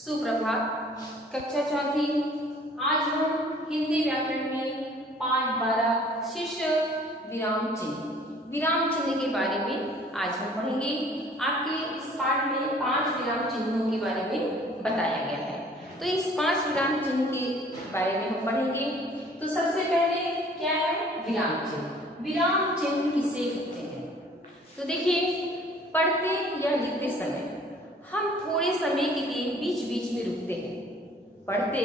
सुप्रभात। कक्षा चौथी। आज हम हिंदी व्याकरण में पाठ 12 शीर्षक विराम चिन्ह के बारे में आज हम पढ़ेंगे। आपके इस पाठ में 5 विराम चिन्हों के बारे में बताया गया है, तो इस 5 विराम चिन्ह के बारे में हम पढ़ेंगे। तो सबसे पहले क्या है विराम चिन्ह। विराम चिन्ह किसे कहते हैं? तो देखिए, पढ़ते या लिखते समय हम थोड़े समय के लिए बीच बीच में रुकते हैं। पढ़ते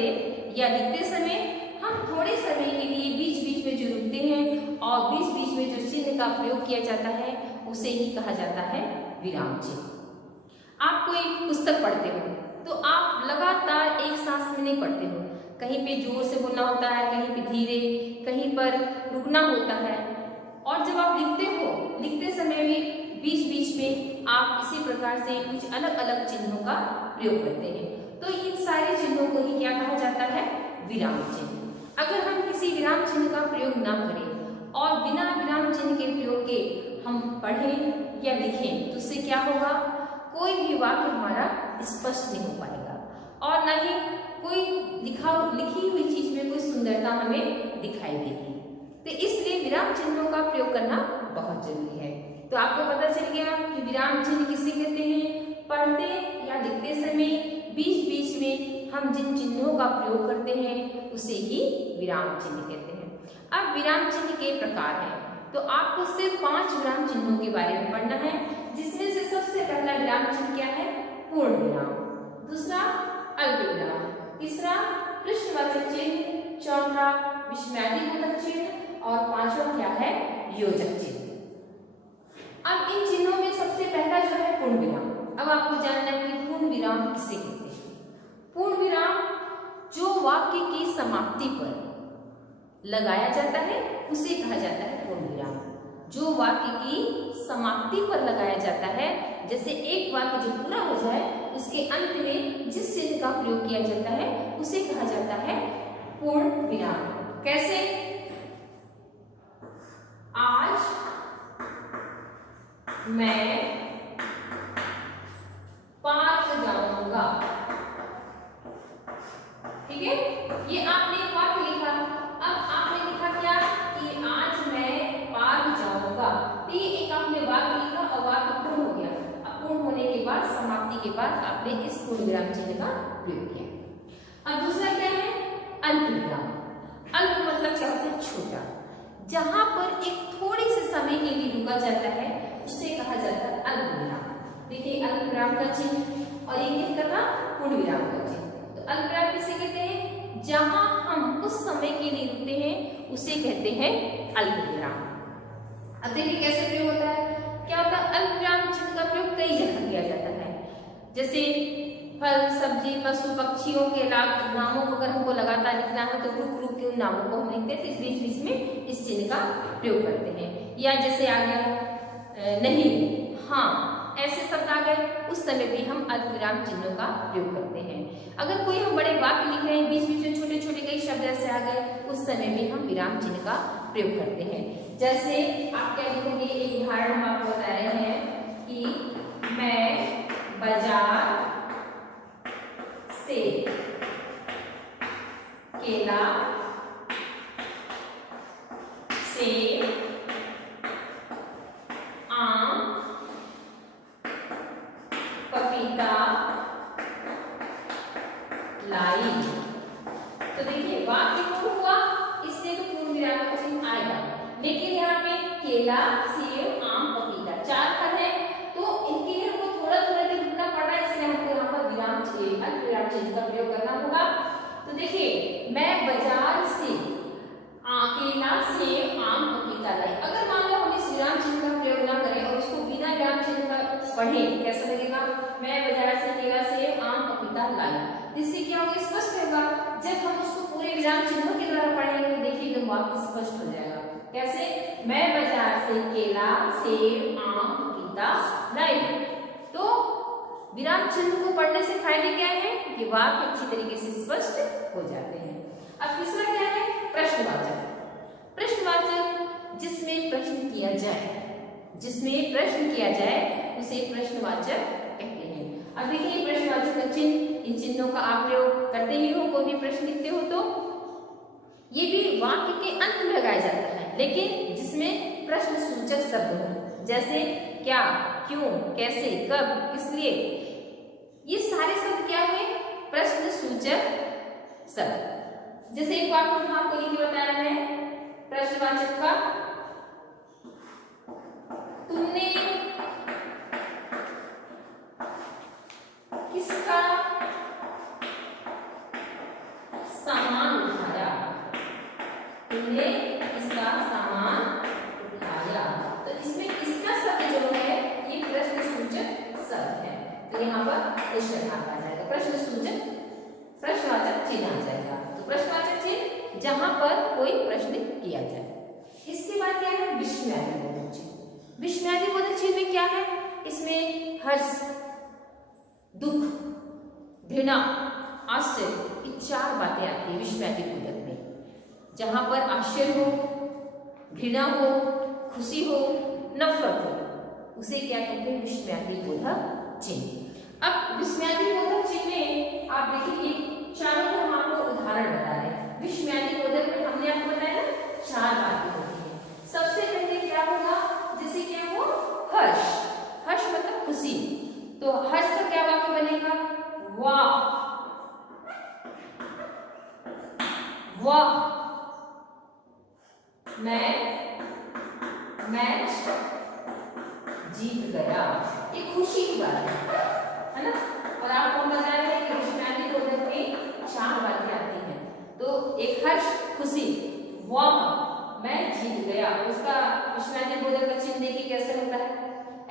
या लिखते समय हम थोड़े समय के लिए बीच बीच में जो रुकते हैं और बीच बीच में जो चिन्ह का प्रयोग किया जाता है उसे ही कहा जाता है विराम चिन्ह। आप कोई पुस्तक पढ़ते हो तो आप लगातार एक सांस में नहीं पढ़ते हो, कहीं पे जोर से बोलना होता है, कहीं पे धीरे, कहीं पर रुकना होता है। और जब आप लिखते समय भी बीच बीच में आप इसी प्रकार से कुछ अलग अलग चिन्हों का प्रयोग करते हैं, तो इन सारे चिन्हों को ही क्या कहा जाता है? विराम चिन्ह। अगर हम किसी विराम चिन्ह का प्रयोग ना करें और बिना विराम चिन्ह के प्रयोग के हम पढ़ें या लिखें तो उससे क्या होगा? कोई भी वाक्य हमारा स्पष्ट नहीं हो पाएगा और न ही कोई लिखी हुई चीज में कोई सुंदरता हमें दिखाई देगी। तो इसलिए विराम चिन्हों का प्रयोग करना बहुत जरूरी है। तो आपको पता चल गया कि विराम चिन्ह किसे कहते हैं? पढ़ते या लिखते समय बीच बीच में हम जिन चिन्हों का प्रयोग करते हैं उसे ही विराम चिन्ह कहते हैं। अब विराम चिन्ह के प्रकार हैं, तो आपको सिर्फ 5 विराम चिन्हों के बारे में पढ़ना है, जिसमें से सबसे पहला विराम चिन्ह क्या है? पूर्ण विराम, दूसरा अल्प विराम, तीसरा प्रश्नवाचक चिन्ह, चौथा विस्मयादिबोधक चिन्ह और पांचवा क्या है? योजक चिन्ह। अब इन चिन्हों में सबसे पहला जो है पूर्ण विराम। अब आपको जानना है कि पूर्ण विराम किसे कहते हैं। पूर्ण विराम जो वाक्य की समाप्ति पर लगाया जाता है उसे कहा जाता है पूर्ण विराम। जो वाक्य की समाप्ति पर लगाया जाता है, जैसे एक वाक्य जो पूरा हो जाए उसके अंत में जिस चिन्ह का प्रयोग किया जाता है उसे कहा जाता है पूर्ण विराम। कैसे? आज मैं पार्क जाऊंगा। ठीक है, ये आपने एक वाक्य लिखा। अब आपने लिखा क्या कि आज मैं पार्क जाऊंगा, तो ये एक आपने वाक्य लिखा और वाक्य पूर्ण हो गया। अब पूर्ण होने के बाद, समाप्ति के बाद आपने इस पूर्ण विराम चिन्ह का प्रयोग किया। अब दूसरा क्या है? अल्प विराम। अल्प मतलब क्या होता है? छोटा। जहां पर एक थोड़े से समय के लिए रुका जाता है उसे कहा जाता है अल्प विराम। देखिए, अल्प विराम का चिन्ह और ये किसका था? पूर्ण विराम का चिन्ह। तो अल्प विराम किसे कहते हैं? जहां हम उस समय के लिए रुकते हैं उसे कहते हैं अल्प विराम। अब देखिए कैसे प्रयोग होता है। क्या होता है? अल्प विराम चिन्ह का प्रयोग कई जगह किया जाता है, जैसे फल, सब्जी, पशु, पक्षियों के नामों को अगर हमको लगातार लिखना है तो रुक रुक के उन नामों को हम लिखते हैं, तो इस बीच बीच में इस चिन्ह का प्रयोग करते हैं। या जैसे आ गया नहीं, हाँ, ऐसे शब्द आ गए, उस समय भी हम अल्प विराम चिन्हों का प्रयोग करते हैं। अगर कोई हम बड़े वाक्य लिख रहे हैं, बीच बीच में छोटे छोटे कई शब्द ऐसे आ गए, उस समय भी हम विराम चिन्ह का प्रयोग करते हैं। जैसे आप क्या लिखोगे? एक उदाहरण हम आपको बता रहे हैं कि मैं बाजार से केला, सेब, आम, पपीता लाई। तो देखिए वाक्य पूर्ण हुआ, इससे तो पूर्ण विराम का चिन्ह आएगा, लेकिन यहाँ पे केला, सेब, आम, पपीता 4 पद है, तो इनके लिए हमको थोड़ा थोड़ा देर रुकना पड़ रहा है, इसलिए हमको यहाँ पर विराम चिन्ह, अल्प विराम चिन्ह का प्रयोग करना होगा। तो देखिए, मैं बाजार से केला, सेब, आम, पपीता लाई। अगर मान लो हम इस विराम चिन्ह का प्रयोग ना करें और इसको बिना विराम चिन्ह का पढ़ें, कैसा लगेगा? मैं बाजार से केला, सेब, आम, पपीता लाई। इससे क्या होगा? स्पष्ट होगा। जब हम उसको पूरे विराम चिन्हों के द्वारा पढ़ेंगे तो देखिए वाक्य स्पष्ट हो जाएगा। कैसे? मैं बाजार से केला, सेब, आम, पपीता लाई। तो विराम चिन्ह को पढ़ने से फायदे क्या है कि वाक्य अच्छी तरीके से स्पष्ट हो जाते हैं। अब तीसरा क्या है? प्रश्नवाचक। प्रश्नवाचक जिसमें प्रश्न किया जाए उसे प्रश्नवाचक कहते हैं। अब देखिए प्रश्नवाचक का चिन्ह इन चिन्हों का आप प्रयोग करते ही हो, कोई भी प्रश्न लिखते हो तो। ये भी वाक्य के अंत में लगाया जाता है, लेकिन जिसमें प्रश्न सूचक शब्द हो, जैसे क्या, क्यों, कैसे, कब, किस लिए। ये सारे शब्द क्या हुए? प्रश्न सूचक शब्द। जैसे एक वाक्य में आपको लिख के बताया है प्रश्नवाचक का, तुमने किसका सामान उठाया? तुमने किसका सामान उठाया? तो इसमें किसका शब्द जो है ये प्रश्न सूचक शब्द है, तो यहाँ पर क्वेश्चन मार्क आ जाएगा, प्रश्न सूचक प्रश्नवाचक चिन्ह आ जाएगा। तो प्रश्नवाचक चिन्ह जहां पर कोई प्रश्न किया जाए। इसके बाद क्या है? विस्मयादिबोधक चिन्ह। विस्मयादिबोधक चिन्ह में क्या है? इसमें हर्ष, दुख, घृणा, आश्चर्य, ये 4 बातें आती है विस्मयादिबोधक में। जहां पर आश्चर्य हो, घृणा हो, खुशी हो, नफरत हो, उसे क्या कहते हैं? विस्मयादिबोधक चिन्ह। अब विस्मयादिबोधक चिन्ह में आप देखिए 4 को हम आपको उदाहरण बता रहे हैं। विस्मयादिबोधक में हमने आपको बताया 4 बातें होती हैं। सबसे पहले क्या होगा? जैसे क्या हो? हर्ष। हर्ष मतलब खुशी, तो हर्ष का क्या वाक्य बनेगा? वाह, वाह, मैं मैच जीत गया। ये खुशी की बात है ना। और आपको बता रहे हैं कि विस्मयादिबोधक में 4 बातें आती हैं। तो एक हर्ष, खुशी, वाह, मैं जीत गया, उसका विस्मयादिबोधक का चिन्ह देखिए कैसे होता है,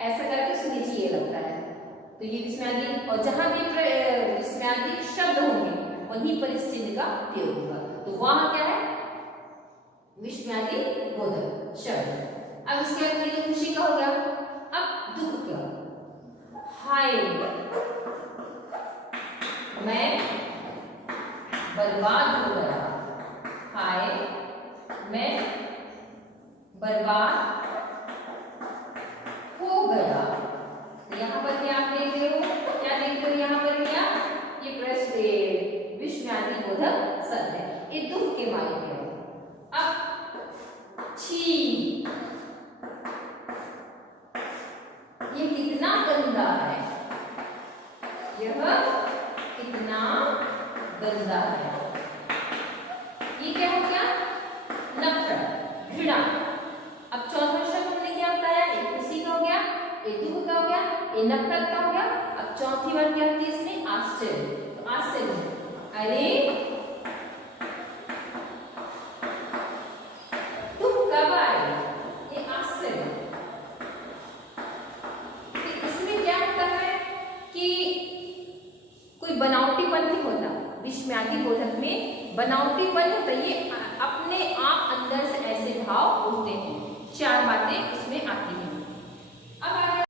ऐसा करके उसके नीचे ये लगता है। तो ये विस्मयादि, और जहां भी विस्मयादि शब्द होंगे वहीं पर इस चिन्ह का प्रयोग होगा। तो वहां क्या है? विस्मयादिबोधक शब्द। अब इसके बाद ये खुशी का हो गया। अब दुख का, हाय मैं बर्बाद हो गया। हाय मैं बर्बाद हो गया। यहाँ पर क्या आप देख रहे हो? क्या देख रहे हो यहाँ पर? क्या ये प्रश्न विस्मयादिबोधक शब्द है, ये दुख के मारे है। अब छी, ये कितना गंदा है, यह कितना गंदा है। ये क्या हो गया? नफरत, घृणा। अब चौथा शब्द हमने क्या बताया? एक खुशी का हो गया, एक दुख का हो गया, एक नफरत का हो गया। अब चौथी बार क्या होती है इसमें? आश्चर्य। तो आश्चर्य, अरे तुम कब आए? ये आश्चर्य। तो इसमें क्या होता है कि कोई बनावटीपन नहीं होता। विस्मयादिबोधक में बनावटीपन होता है,